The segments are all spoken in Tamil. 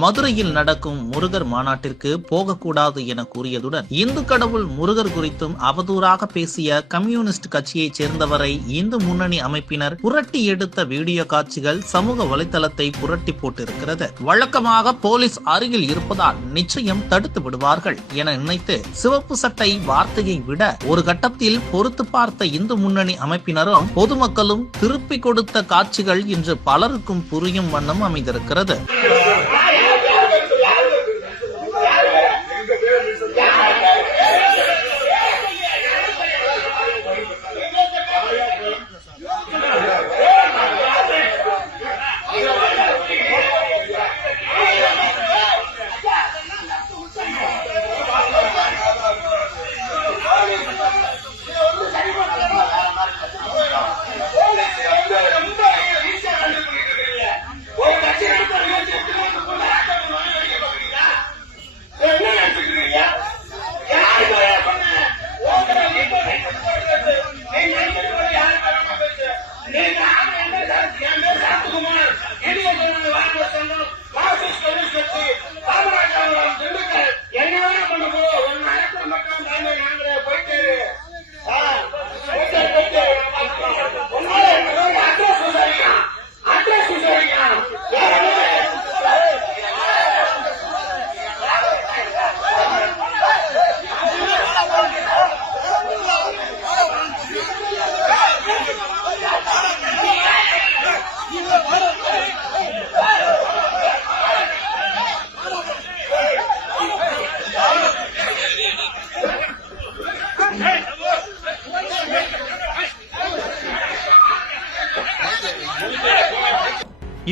மதுரையில் நடக்கும் முருகர் மாநாட்டிற்கு போகக்கூடாது என கூறியதுடன் இந்து கடவுள் முருகர் குறித்தும் அவதூறாக பேசிய கம்யூனிஸ்ட் கட்சியைச் சேர்ந்தவரை இந்து முன்னணி அமைப்பினர் புரட்டி எடுத்த வீடியோ காட்சிகள் சமூக வலைதளத்தை புரட்டி போட்டிருக்கிறது. வழக்கமாக போலீஸ் அருகில் இருப்பதால் நிச்சயம் தடுத்து விடுவார்கள் என நினைத்து சிவப்பு சட்டை வார்த்தையை விட ஒரு கட்டத்தில் பொறுத்து பார்த்த இந்து முன்னணி அமைப்பினரும் பொதுமக்களும் திருப்பி கொடுத்த காட்சிகள் இன்று பலருக்கும் புரியும் வண்ணம் அமைந்திருக்கிறது.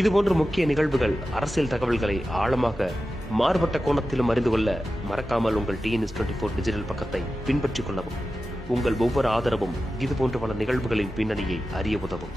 இதுபோன்ற முக்கிய நிகழ்வுகள், அரசியல் தகவல்களை ஆழமாக மாறுபட்ட கோணத்திலும் அறிந்து கொள்ள மறக்காமல் உங்கள் TNS24 டிஜிட்டல் பக்கத்தை பின்பற்றிக் கொள்ளவும். உங்கள் ஒவ்வொரு ஆதரவும் இதுபோன்ற பல நிகழ்வுகளின் பின்னணியை அறிய உதவும்.